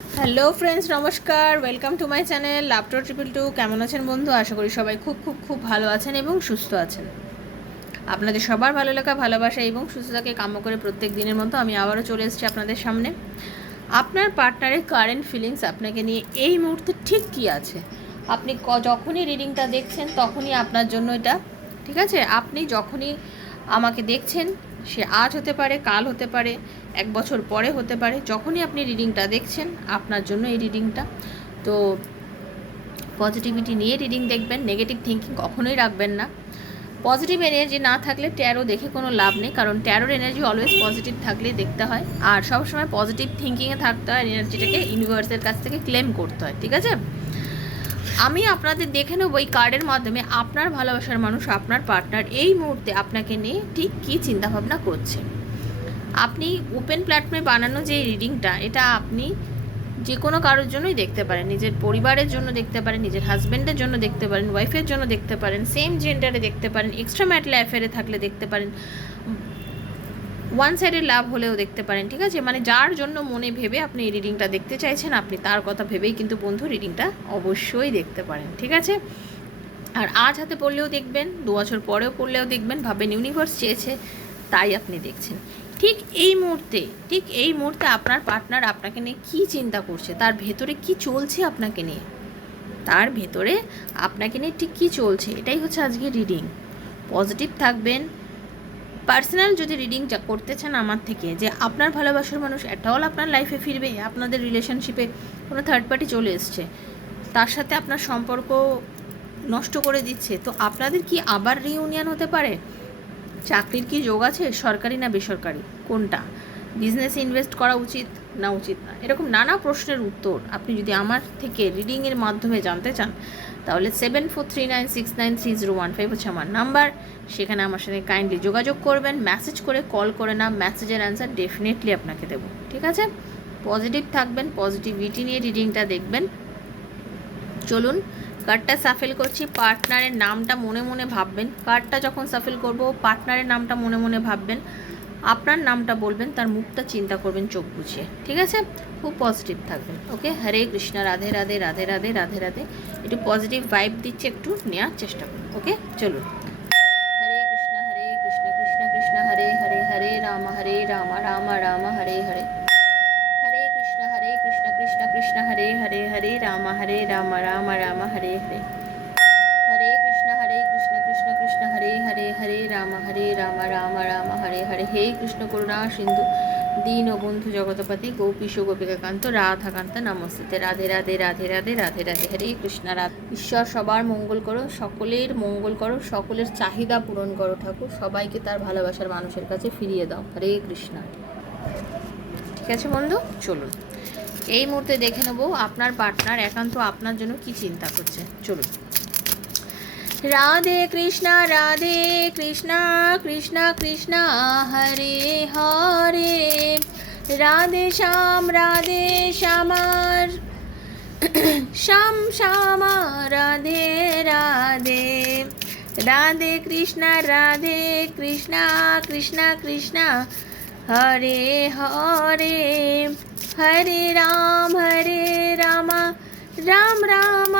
Hello friends, নমস্কার। Welcome to my channel লাভটো 222। কেমন আছেন বন্ধু? আশা করি সবাই খুব খুব খুব ভালো আছেন এবং সুস্থ আছেন। আপনাদের সবার ভালো লাগা, ভালোবাসা এবং সুস্থতাকে কাম্য করে প্রত্যেক দিনের মতো আমি আবারও চলে এসেছি আপনাদের সামনে। আপনার পার্টনারের কারেন্ট ফিলিংস আপনাকে নিয়ে এই মুহূর্তে ঠিক কী আছে, আপনি যখনই রিডিংটা দেখছেন তখনই আপনার জন্য এটা ঠিক আছে। আপনি যখনই আমাকে দেখছেন, সে আজ হতে পারে, কাল হতে পারে, 1 বছর পরে হতে পারে, যখনই আপনি রিডিংটা দেখছেন আপনার জন্য এই রিডিংটা। তো পজিটিভিটি নিয়ে রিডিং দেখবেন, নেগেটিভ থিঙ্কিং কখনোই রাখবেন না। পজিটিভ এনার্জি না থাকলে ট্যারো দেখে কোনো লাভ নেই, কারণ ট্যারোর এনার্জি অলওয়েজ পজিটিভ থাকলেই দেখতে হয়, আর সবসময় পজিটিভ থিঙ্কিংয়ে থাকতে হয়, এনার্জিটাকে ইউনিভার্সের কাছ থেকে ক্লেম করতে হয়, ঠিক আছে। আমি আপনাদের দেখে নেব এই কার্ডের মাধ্যমে আপনার ভালোবাসার মানুষ, আপনার পার্টনার এই মুহূর্তে আপনাকে নিয়ে ঠিক কী চিন্তাভাবনা করছে। আপনি ওপেন প্ল্যাটফর্মে বানানো যে রিডিংটা, এটা আপনি যে কোনো কারোর জন্যই দেখতে পারেন। নিজের পরিবারের জন্য দেখতে পারেন, নিজের হাজব্যান্ডের জন্য দেখতে পারেন, ওয়াইফের জন্য দেখতে পারেন, সেম জেন্ডারে দেখতে পারেন, এক্সট্রা ম্যারিটাল অ্যাফেয়ারে থাকলে দেখতে পারেন, ওয়ান সাইডের লাভ হলেও দেখতে পারেন, ঠিক আছে। মানে যার জন্য মনে ভেবে আপনি এই রিডিংটা দেখতে চাইছেন, আপনি তার কথা ভেবেই কিন্তু বন্ধু রিডিংটা অবশ্যই দেখতে পারেন, ঠিক আছে। আর আজ হাতে পড়লেও দেখবেন, 2 বছর পরেও পড়লেও দেখবেন, ভাবেন ইউনিভার্স চেয়েছে তাই আপনি দেখছেন। ঠিক এই মুহূর্তে আপনার পার্টনার আপনাকে নিয়ে কী চিন্তা করছে, তার ভেতরে কি চলছে আপনাকে নিয়ে, তার ভেতরে আপনাকে নিয়ে ঠিক কী চলছে, এটাই হচ্ছে আজকে রিডিং। পজিটিভ থাকবেন। পার্সোনাল যদি রিডিং করতে চান আমার থেকে, যে আপনার ভালোবাসার মানুষ একটা হল আপনার লাইফে ফিরবে, আপনাদের রিলেশনশিপে কোনো থার্ড পার্টি চলে এসছে, তার সাথে আপনার সম্পর্ক নষ্ট করে দিচ্ছে, তো আপনাদের কি আবার রিউনিয়ন হতে পারে? চাকরির কি যোগ আছে? সরকারি না বেসরকারি, কোনটা? বিজনেসে ইনভেস্ট করা উচিত না উচিত না? এরকম নানা প্রশ্নের উত্তর আপনি যদি আমার থেকে রিডিংয়ের মাধ্যমে জানতে চান, তাহলে 7439693015 হচ্ছে আমার নাম্বার। সেখানে আমার সাথে কাইন্ডলি যোগাযোগ করবেন, মেসেজ করে, কল করে না, মেসেজের অ্যান্সার ডেফিনেটলি আপনাকে দেবো, ঠিক আছে। পজিটিভ থাকবেন, পজিটিভিটি নিয়ে রিডিংটা দেখবেন। চলুন কার্ডটা সাফেল করছি। পার্টনারের নামটা মনে মনে ভাববেন, কার্ডটা যখন সাফেল করব পার্টনারের নামটা মনে মনে ভাববেন, আপনার নামটা বলবেন, তার মুখটা চিন্তা করবেন চোখ বুঝিয়ে, ঠিক আছে। খুব পজিটিভ থাকবেন, ওকে। হরে কৃষ্ণ, রাধে রাধে, রাধে রাধে, রাধে রাধে। একটু পজিটিভ ভাইব দিচ্ছে, একটু নেওয়ার চেষ্টা করুন, ওকে। চলুন। হরে কৃষ্ণ, কৃষ্ণ কৃষ্ণ হরে হরে, হরে রাম রাম রাম হরে হরে, হরে কৃষ্ণ, কৃষ্ণ কৃষ্ণ হরে হরে, হরে রাম রাম রাম হরে হরে, হরে কৃষ্ণ, কৃষ্ণ কৃষ্ণ হরে হরে, হরে রাম রাম রাম হরে হরে। হে কৃষ্ণ করুণা সিন্ধু দীন ও বন্ধু জগতপতি গোপীশ গোপিকাকান্ত রাধাকান্ত নমস্তে। রাধে রাধে, রাধে রাধে, রাধে রাধে। হরে কৃষ্ণ। রাধে। ঈশ্বর সবার মঙ্গল করো, সকলের মঙ্গল করো, সকলের চাহিদা পূরণ করো ঠাকুর, সবাইকে তার ভালোবাসার মানুষের কাছে ফিরিয়ে দাও। হরে কৃষ্ণ। ঠিক আছে বন্ধু, চলুন এই মুহূর্তে দেখে নেব আপনার পার্টনার একান্ত আপনার জন্য কি চিন্তা করছে। চলুন। রাধে কৃষ্ণ, রাধে কৃষ্ণ, কৃষ্ণ কৃষ্ণ হরে হরে, রাধে শ্যাম, রাধে শ্যামার শ্যাম শ্যামা, রাধে রাধে, রাধে কৃষ্ণ, রাধে কৃষ্ণ, কৃষ্ণ কৃষ্ণ হরে হরে, হরে রাম, রাম রাম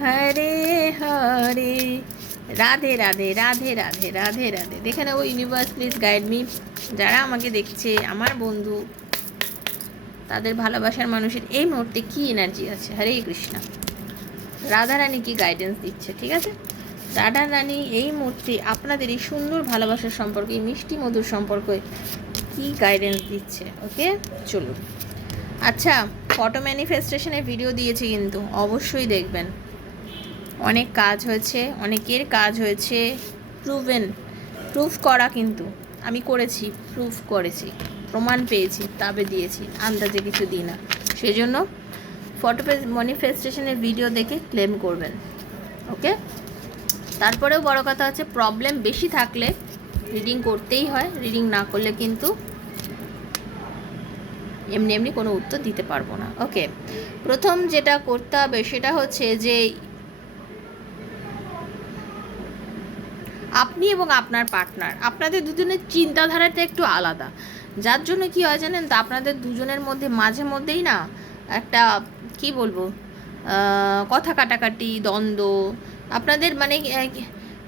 হরে হরে। রাধে রাধে, রাধে রাধে, রাধে রাধে। দেখে নেবো ইউনিভার্স প্লিজ গাইড মি, যারা আমাকে দেখছে আমার বন্ধু, তাদের ভালোবাসার মানুষের এই মুহূর্তে কী এনার্জি আছে। হরে কৃষ্ণ। রাধারানী কি গাইডেন্স দিচ্ছে, ঠিক আছে। রাধারানী এই মুহূর্তে আপনাদের এই সুন্দর ভালোবাসার সম্পর্কে, এই মিষ্টি মধুর সম্পর্কে কী গাইডেন্স দিচ্ছে, ওকে। চলুন। আচ্ছা, ফটো ম্যানিফেস্টেশনের ভিডিও দিয়েছি কিন্তু অবশ্যই দেখবেন। অনেক কাজ হয়েছে, অনেকের কাজ হয়েছে, প্রুফ করা, কিন্তু আমি করেছি, প্রুফ করেছি, প্রমাণ পেয়েছি, তবে দিয়েছি, আন্দাজে কিছু দিই না। সেজন্য ফটো ম্যানিফেস্টেশনের ভিডিও দেখে ক্লেম করবেন, ওকে। তারপরেও বড় কথা হচ্ছে, প্রবলেম বেশি থাকলে রিডিং করতেই হয়, রিডিং না করলে কিন্তু এমনি এমনি কোনো উত্তর দিতে পারবো না, ওকে। প্রথম যেটা করতে হবে সেটা হচ্ছে যে আপনি এবং আপনার পার্টনার, আপনাদের দুজনের চিন্তাধারাটা একটু আলাদা। যার জন্য কি হয় জানেন তো, আপনাদের দুজনের মধ্যে মাঝে মধ্যেই না একটা কি বলবো কথা কাটাকাটি, দ্বন্দ্ব আপনাদের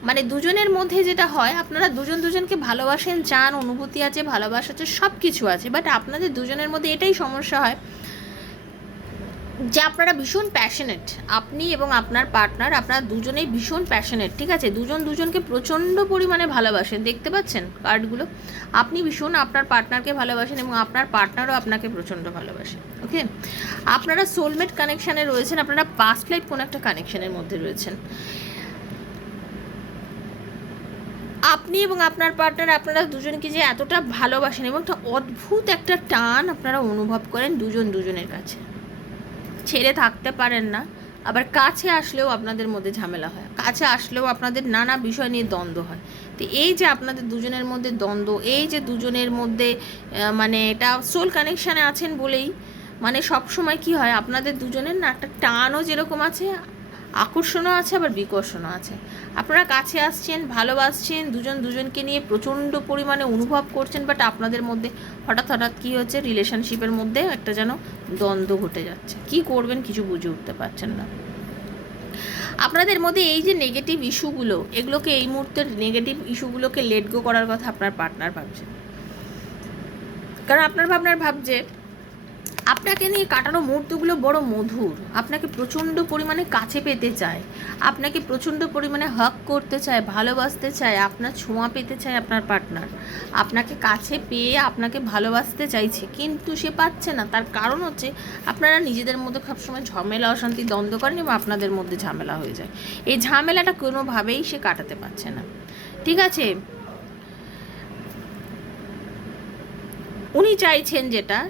মানে দুজনের মধ্যে যেটা হয়, আপনারা দুজন দুজনকে ভালোবাসেন, চান, অনুভূতি আছে, ভালোবাসা আছে, সব কিছু আছে, বাট আপনাদের দুজনের মধ্যে এটাই সমস্যা হয় যে আপনারা ভীষণ প্যাশনেট, আপনি এবং আপনার পার্টনার, আপনারা দুজনেই ভীষণ প্যাশনেট, ঠিক আছে, দুজন দুজনকে প্রচণ্ড পরিমাণে ভালোবাসেন, দেখতে পাচ্ছেন কার্ডগুলো, আপনি ভীষণ আপনার পার্টনারকে ভালোবাসেন এবং আপনার পার্টনারও আপনাকে প্রচণ্ড ভালোবাসেন। ওকে, আপনারা সোলমেট কানেকশানে রয়েছেন, আপনারা পাস্ট লাইফ কোনো একটা কানেকশানের মধ্যে রয়েছেন। আপনি এবং আপনার পার্টনার, আপনারা দুজনকে যে এতটা ভালোবাসেন এবং একটা অদ্ভুত একটা টান আপনারা অনুভব করেন দুজন দুজনের কাছে, ছেড়ে থাকতে পারেন না। আবার কাছে আসলেও আপনাদের মধ্যে ঝামেলা হয়, কাছে আসলেও আপনাদের নানা বিষয় নিয়ে দ্বন্দ্ব হয়। তো এই যে আপনাদের দুজনের মধ্যে দ্বন্দ্ব, এই যে দুজনের মধ্যে মানে এটা সোল কানেকশানে আছেন বলেই মানে সবসময় কি হয়, আপনাদের দুজনের না একটা টানও যেরকম আছে, আকর্ষণও আছে, আবার বিকর্ষণও আছে। আপনারা কাছে আসছেন, ভালোবাসছেন, দুজন দুজনকে নিয়ে প্রচণ্ড পরিমাণে অনুভব করছেন, বাট আপনাদের মধ্যে হঠাৎ হঠাৎ কী হচ্ছে, রিলেশনশিপের মধ্যে একটা যেন দ্বন্দ্ব ঘটে যাচ্ছে, কি করবেন কিছু বুঝে উঠতে পারছেন না। আপনাদের মধ্যে এই যে নেগেটিভ ইস্যুগুলো, এগুলোকে এই মুহূর্তের নেগেটিভ ইস্যুগুলোকে লেট গো করার কথা আপনার পার্টনার ভাবছে, কারণ আপনার ভাবছে আপনাকে নিয়ে কাটানো মুহূর্তগুলো বড় মধুর, আপনাকে প্রচণ্ড পরিমাণে কাছে পেতে চায়, আপনাকে প্রচণ্ড পরিমাণে হাগ করতে চায়, ভালোবাসতে চায়, আপনার ছোঁয়া পেতে চায় আপনার পার্টনার, আপনাকে কাছে পেয়ে আপনাকে ভালোবাসতে চাইছে, কিন্তু সে পাচ্ছে না। তার কারণ হচ্ছে আপনারা নিজেদের মধ্যে সবসময় ঝামেলা, অশান্তি, দ্বন্দ্ব করেন এবং আপনাদের মধ্যে ঝামেলা হয়ে যায়। এই ঝামেলাটা কোনোভাবেই সে কাটাতে পারছে না, ঠিক আছে। উনি চাইছেন যেটা,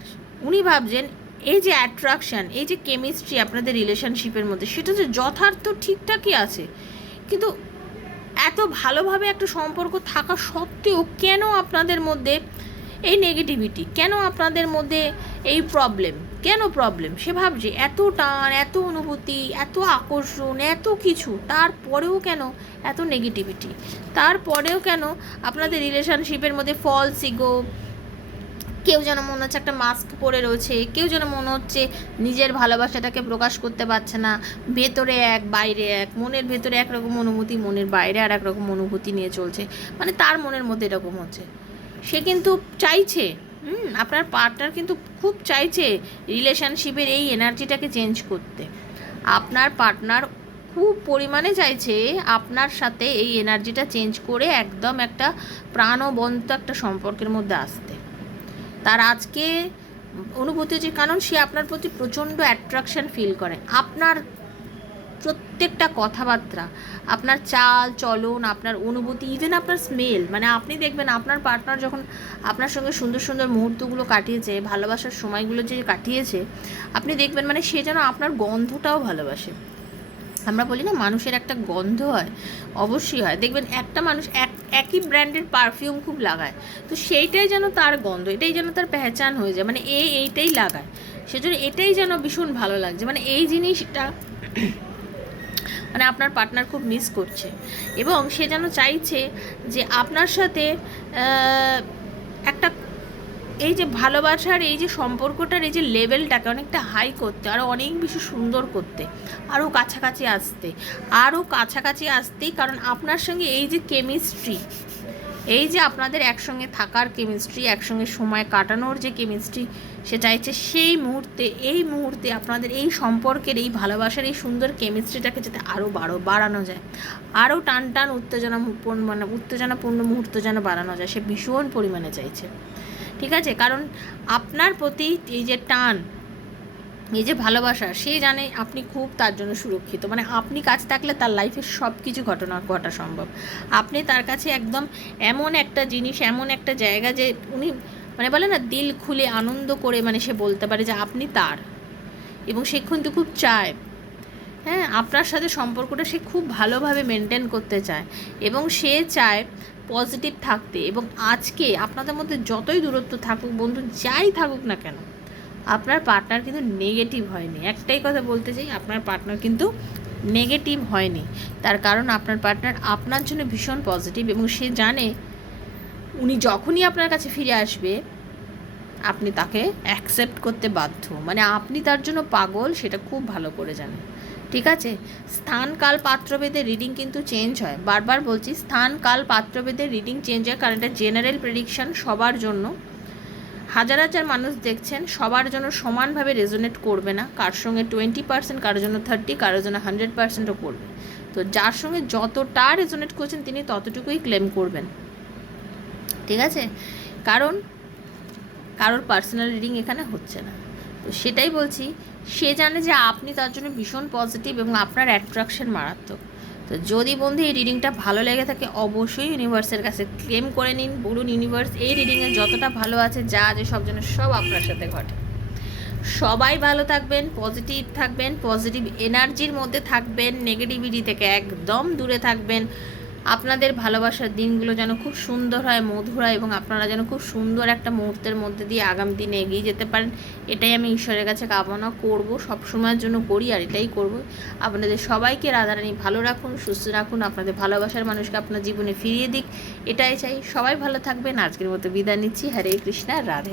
উনি ভাবছেন এই যে অ্যাট্রাকশান, এই যে কেমিস্ট্রি আপনাদের রিলেশনশিপের মধ্যে, সেটা যে যথার্থ ঠিকঠাকই আছে, কিন্তু এত ভালোভাবে একটা সম্পর্ক থাকা সত্ত্বেও কেন আপনাদের মধ্যে এই নেগেটিভিটি, কেন আপনাদের মধ্যে এই প্রবলেম সে ভাবছে, এত টান, এত অনুভূতি, এত আকর্ষণ, এত কিছু, তারপরেও কেন এত নেগেটিভিটি, তারপরেও কেন আপনাদের রিলেশনশিপের মধ্যে ফলস ইগো, কেউ যেন মনে হচ্ছে একটা মাস্ক পরে রয়েছে, কেউ যেন মনে হচ্ছে নিজের ভালোবাসাটাকে প্রকাশ করতে পারছে না, ভেতরে এক বাইরে এক, মনের ভেতরে একরকম অনুভূতি, মনের বাইরে আর একরকম অনুভূতি নিয়ে চলছে, মানে তার মনের মধ্যে এরকম হচ্ছে। সে কিন্তু চাইছে, আপনার পার্টনার কিন্তু খুব চাইছে রিলেশনশিপের এই এনার্জিটাকে চেঞ্জ করতে, আপনার পার্টনার খুব পরিমাণে চাইছে আপনার সাথে এই এনার্জিটা চেঞ্জ করে একদম একটা প্রাণবন্ত একটা সম্পর্কের মধ্যে আসতে। তার আজকে অনুভূতি হচ্ছে, কারণ সে আপনার প্রতি প্রচণ্ড অ্যাট্রাকশান ফিল করে, আপনার প্রত্যেকটা কথাবার্তা, আপনার চাল চলন, আপনার অনুভূতি, ইভেন আপনার স্মেল, মানে আপনি দেখবেন আপনার পার্টনার যখন আপনার সঙ্গে সুন্দর সুন্দর মুহূর্তগুলো কাটিয়েছে, ভালোবাসার সময়গুলো যে কাটিয়েছে, আপনি দেখবেন মানে সে যেন আপনার গন্ধটাও ভালোবাসে। আমরা বলি না মানুষের একটা গন্ধ হয়, অবশ্যই হয়, দেখবেন একটা মানুষ একই ব্র্যান্ডের পারফিউম খুব লাগায়, তো সেইটাই যেন তার গন্ধ, এটাই যেন তার পেহচান হয়ে যায়, মানে এইটাই লাগায়, সেজন্য এটাই যেন ভীষণ ভালো লাগছে, মানে এই জিনিসটা মানে আপনার পার্টনার খুব মিস করছে এবং সে যেন চাইছে যে আপনার সাথে একটা এই যে ভালোবাসার এই যে সম্পর্কটার এই যে লেভেলটাকে অনেকটা হাই করতে, আরও অনেক বেশি সুন্দর করতে, আরও কাছাকাছি আসতেই, কারণ আপনার সঙ্গে এই যে কেমিস্ট্রি, এই যে আপনাদের একসঙ্গে থাকার কেমিস্ট্রি, একসঙ্গে সময় কাটানোর যে কেমিস্ট্রি, সে চাইছে সেই মুহূর্তে, এই মুহূর্তে আপনাদের এই সম্পর্কের এই ভালোবাসার এই সুন্দর কেমিস্ট্রিটাকে যাতে আরও বাড়ানো যায়, আরও টান উত্তেজনাপূর্ণ মুহূর্ত যেন বাড়ানো যায়, সে ভীষণ পরিমাণে চাইছে, ঠিক আছে। কারণ আপনার প্রতি এই যে টান, এই যে ভালোবাসা, সে জানে আপনি খুব তার জন্য সুরক্ষিত, মানে আপনি কাছে থাকলে তার লাইফের সব কিছু ঘটা সম্ভব, আপনি তার কাছে একদম এমন একটা জিনিস, এমন একটা জায়গা যে উনি মানে বলে না দিল খুলে আনন্দ করে মানে সে বলতে পারে যে আপনি তার, এবং সে কিন্তু খুব চায়, হ্যাঁ, আপনার সাথে সম্পর্কটা সে খুব ভালোভাবে মেনটেন করতে চায় এবং সে চায় পজিটিভ থাকতে। এবং আজকে আপনাদের মধ্যে যতই দূরত্ব থাকুক, বন্ধু যাই থাকুক না কেন, আপনার পার্টনার কিন্তু নেগেটিভ হয়নি, একটাই কথা বলতে চাই, আপনার পার্টনার কিন্তু নেগেটিভ হয়নি, তার কারণ আপনার পার্টনার আপনার জন্য ভীষণ পজিটিভ এবং সে জানে উনি যখনই আপনার কাছে ফিরে আসবে আপনি তাকে অ্যাকসেপ্ট করতে বাধ্য, মানে আপনি তার জন্য পাগল, সেটা খুব ভালো করে জানেন। ঠিক আছে, স্থান কাল পাত্রভেদে রিডিং কিন্তু চেঞ্জ হয়, বারবার বলছি স্থান কাল পাত্রভেদে রিডিং চেঞ্জ হয়, কারণ এটা জেনারেল প্রেডিকশান, সবার জন্য। হাজার হাজার মানুষ দেখছেন, সবার জন্য সমানভাবে রেজোনেট করবে না, কার সঙ্গে 20%, কারোর জন্য 30, কারোর জন্য 100%ও করবে। তো যার সঙ্গে যতটা রেজোনেট করছেন তিনি ততটুকুই ক্লেম করবেন, ঠিক আছে, কারণ কারোর পার্সোনাল রিডিং এখানে হচ্ছে না। তো সেটাই বলছি, সে জানে যে আপনি তার জন্য ভীষণ পজিটিভ এবং আপনার অ্যাট্রাকশন মারাত্মক। তো যদি বন্ধু এই রিডিংটা ভালো লেগে থাকে, অবশ্যই ইউনিভার্সের কাছে ক্লেম করে নিন, বলুন ইউনিভার্স এই রিডিংয়ে যতটা ভালো আছে, যা আছে সব যেন সব আপনার সাথে ঘটে। সবাই ভালো থাকবেন, পজিটিভ থাকবেন, পজিটিভ এনার্জির মধ্যে থাকবেন, নেগেটিভিটি থেকে একদম দূরে থাকবেন। আপনাদের ভালোবাসার দিনগুলো যেন খুব সুন্দর হয়, মধুর হয়, এবং আপনারা যেন খুব সুন্দর একটা মুহূর্তের মধ্যে দিয়ে আগামী দিনে এগিয়ে যেতে পারেন, এটাই আমি ঈশ্বরের কাছে কামনা করব, সবসময়ের জন্য করি, আর এটাই করব। আপনাদের সবাইকে রাধারানী ভালো রাখুন, সুস্থ রাখুন, আপনাদের ভালোবাসার মানুষকে আপনার জীবনে ফিরিয়ে দিক, এটাই চাই। সবাই ভালো থাকবেন। আজকের মতো বিদায় নিচ্ছি। হরে কৃষ্ণা, রাধে রাধে।